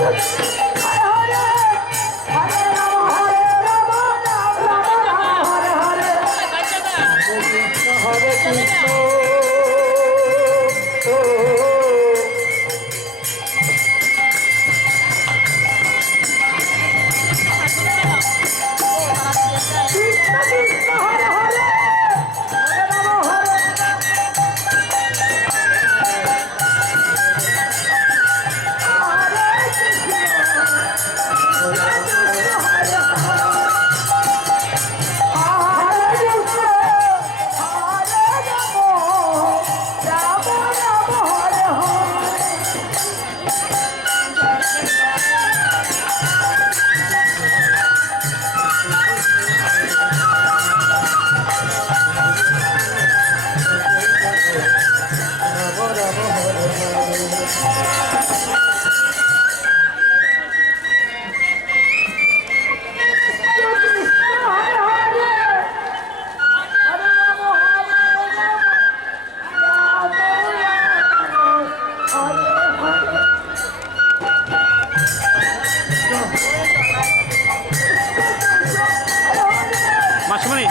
Let's go.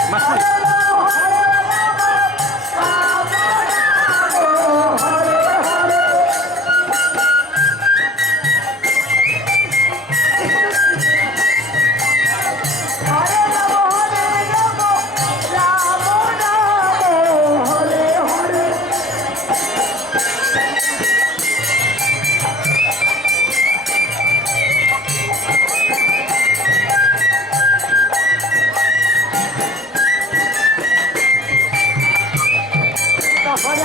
ますま